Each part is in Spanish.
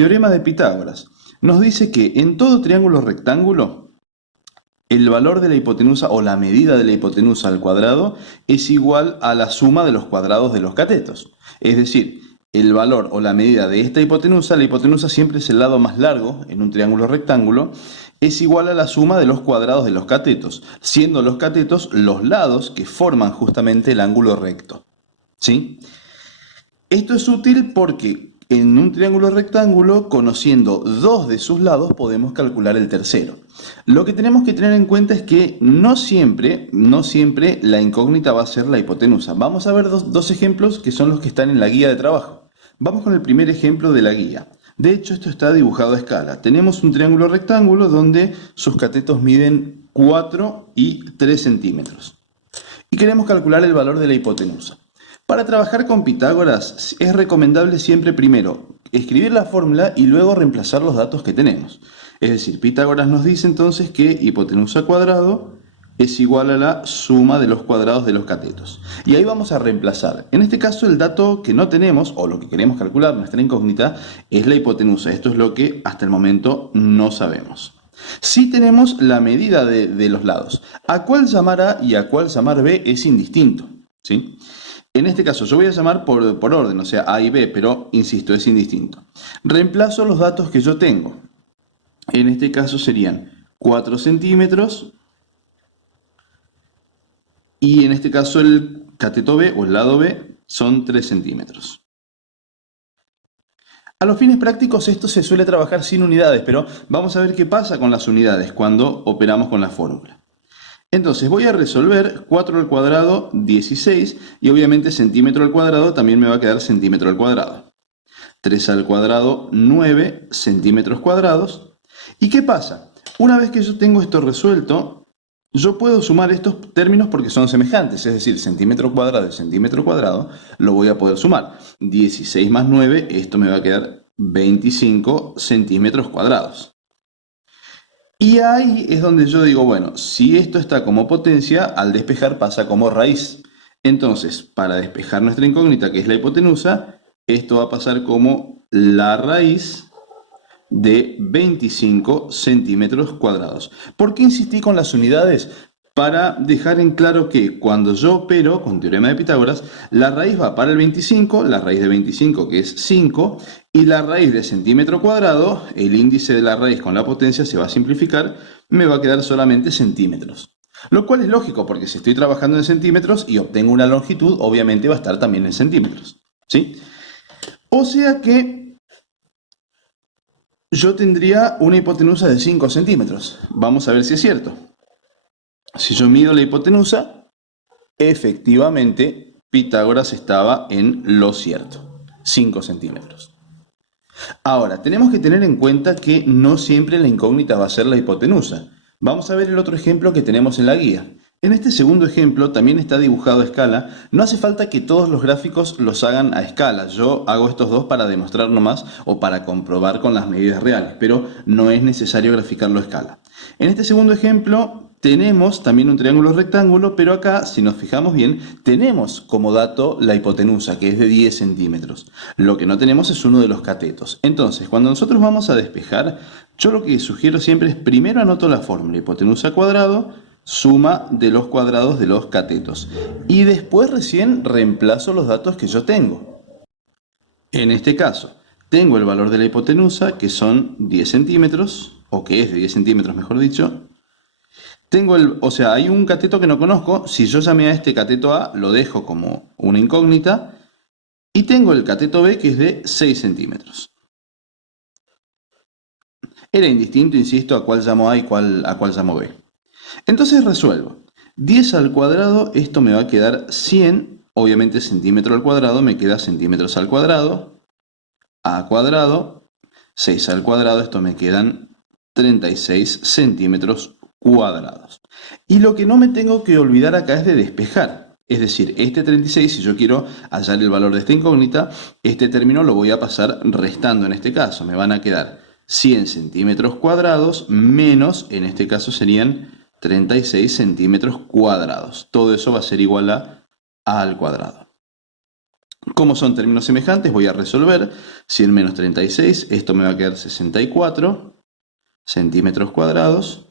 Teorema de Pitágoras. Nos dice que en todo triángulo rectángulo, el valor de la hipotenusa o la medida de la hipotenusa al cuadrado es igual a la suma de los cuadrados de los catetos. Es decir, el valor o la medida de esta hipotenusa, la hipotenusa siempre es el lado más largo en un triángulo rectángulo, es igual a la suma de los cuadrados de los catetos, siendo los catetos los lados que forman justamente el ángulo recto. ¿Sí? Esto es útil porque en un triángulo rectángulo, conociendo dos de sus lados, podemos calcular el tercero. Lo que tenemos que tener en cuenta es que no siempre la incógnita va a ser la hipotenusa. Vamos a ver dos ejemplos que son los que están en la guía de trabajo. Vamos con el primer ejemplo de la guía. De hecho, esto está dibujado a escala. Tenemos un triángulo rectángulo donde sus catetos miden 4 y 3 centímetros. Y queremos calcular el valor de la hipotenusa. Para trabajar con Pitágoras es recomendable siempre primero escribir la fórmula y luego reemplazar los datos que tenemos. Es decir, Pitágoras nos dice entonces que hipotenusa cuadrado es igual a la suma de los cuadrados de los catetos. Y ahí vamos a reemplazar. En este caso el dato que no tenemos, o lo que queremos calcular, nuestra incógnita, es la hipotenusa. Esto es lo que hasta el momento no sabemos. Sí tenemos la medida de los lados. A cuál llamar A y a cuál llamar B es indistinto, ¿sí? En este caso yo voy a llamar por orden, o sea, A y B, pero insisto, es indistinto. Reemplazo los datos que yo tengo. En este caso serían 4 centímetros y en este caso el cateto B o el lado B son 3 centímetros. A los fines prácticos esto se suele trabajar sin unidades, pero vamos a ver qué pasa con las unidades cuando operamos con la fórmula. Entonces voy a resolver 4 al cuadrado, 16, y obviamente centímetro al cuadrado también me va a quedar centímetro al cuadrado. 3 al cuadrado, 9 centímetros cuadrados. ¿Y qué pasa? Una vez que yo tengo esto resuelto, yo puedo sumar estos términos porque son semejantes, es decir, centímetro cuadrado y centímetro cuadrado lo voy a poder sumar. 16 más 9, esto me va a quedar 25 centímetros cuadrados. Y ahí es donde yo digo, bueno, si esto está como potencia, al despejar pasa como raíz. Entonces, para despejar nuestra incógnita, que es la hipotenusa, esto va a pasar como la raíz de 25 centímetros cuadrados. ¿Por qué insistí con las unidades? Para dejar en claro que cuando yo opero con teorema de Pitágoras, la raíz va para el 25, la raíz de 25 que es 5, y la raíz de centímetro cuadrado, el índice de la raíz con la potencia se va a simplificar, me va a quedar solamente centímetros. Lo cual es lógico porque si estoy trabajando en centímetros y obtengo una longitud, obviamente va a estar también en centímetros, ¿sí? O sea que yo tendría una hipotenusa de 5 centímetros. Vamos a ver si es cierto. Si yo mido la hipotenusa, efectivamente Pitágoras estaba en lo cierto, 5 centímetros. Ahora, tenemos que tener en cuenta que no siempre la incógnita va a ser la hipotenusa. Vamos a ver el otro ejemplo que tenemos en la guía. En este segundo ejemplo también está dibujado a escala. No hace falta que todos los gráficos los hagan a escala. Yo hago estos dos para demostrar nomás o para comprobar con las medidas reales, pero no es necesario graficarlo a escala. En este segundo ejemplo tenemos también un triángulo rectángulo, pero acá, si nos fijamos bien, tenemos como dato la hipotenusa, que es de 10 centímetros. Lo que no tenemos es uno de los catetos. Entonces, cuando nosotros vamos a despejar, yo lo que sugiero siempre es primero anoto la fórmula, hipotenusa cuadrado, suma de los cuadrados de los catetos. Y después recién reemplazo los datos que yo tengo. En este caso, tengo el valor de la hipotenusa, que son 10 centímetros, o que es de 10 centímetros mejor dicho. Tengo hay un cateto que no conozco. Si yo llamé a este cateto A, lo dejo como una incógnita. Y tengo el cateto B, que es de 6 centímetros. Era indistinto, insisto, a cuál llamo A y a cuál llamo B. Entonces resuelvo. 10 al cuadrado, esto me va a quedar 100. Obviamente centímetro al cuadrado me queda centímetros al cuadrado. A cuadrado. 6 al cuadrado, esto me quedan 36 centímetros cuadrados. Y lo que no me tengo que olvidar acá es de despejar. Es decir, este 36, si yo quiero hallar el valor de esta incógnita, este término lo voy a pasar restando en este caso. Me van a quedar 100 centímetros cuadrados menos, en este caso serían 36 centímetros cuadrados. Todo eso va a ser igual a al cuadrado. Como son términos semejantes, voy a resolver 100 menos 36, esto me va a quedar 64 centímetros cuadrados.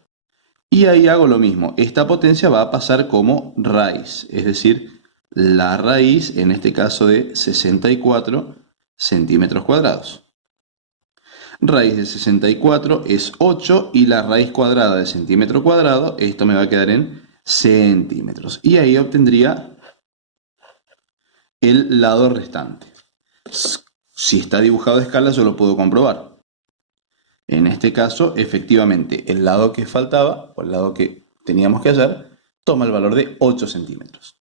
Y ahí hago lo mismo, esta potencia va a pasar como raíz, es decir, la raíz, en este caso de 64 centímetros cuadrados. Raíz de 64 es 8 y la raíz cuadrada de centímetro cuadrado, esto me va a quedar en centímetros. Y ahí obtendría el lado restante. Si está dibujado a escala, yo lo puedo comprobar. En este caso, efectivamente, el lado que faltaba, o el lado que teníamos que hallar, toma el valor de 8 centímetros.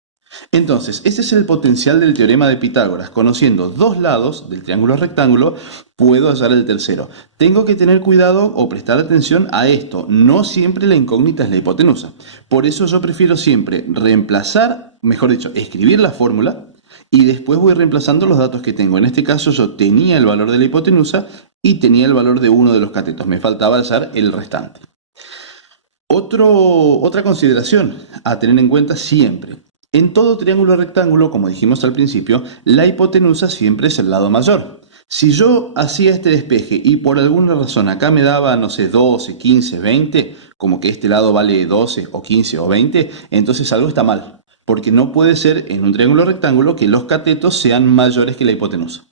Entonces, ese es el potencial del teorema de Pitágoras. Conociendo dos lados del triángulo rectángulo, puedo hallar el tercero. Tengo que tener cuidado o prestar atención a esto. No siempre la incógnita es la hipotenusa. Por eso yo prefiero siempre reemplazar, mejor dicho, escribir la fórmula y después voy reemplazando los datos que tengo. En este caso yo tenía el valor de la hipotenusa y tenía el valor de uno de los catetos. Me faltaba hallar el restante. Otra consideración a tener en cuenta siempre. En todo triángulo rectángulo, como dijimos al principio, la hipotenusa siempre es el lado mayor. Si yo hacía este despeje y por alguna razón acá me daba, no sé, 12, 15, 20, como que este lado vale 12 o 15 o 20, entonces algo está mal. Porque no puede ser en un triángulo rectángulo que los catetos sean mayores que la hipotenusa.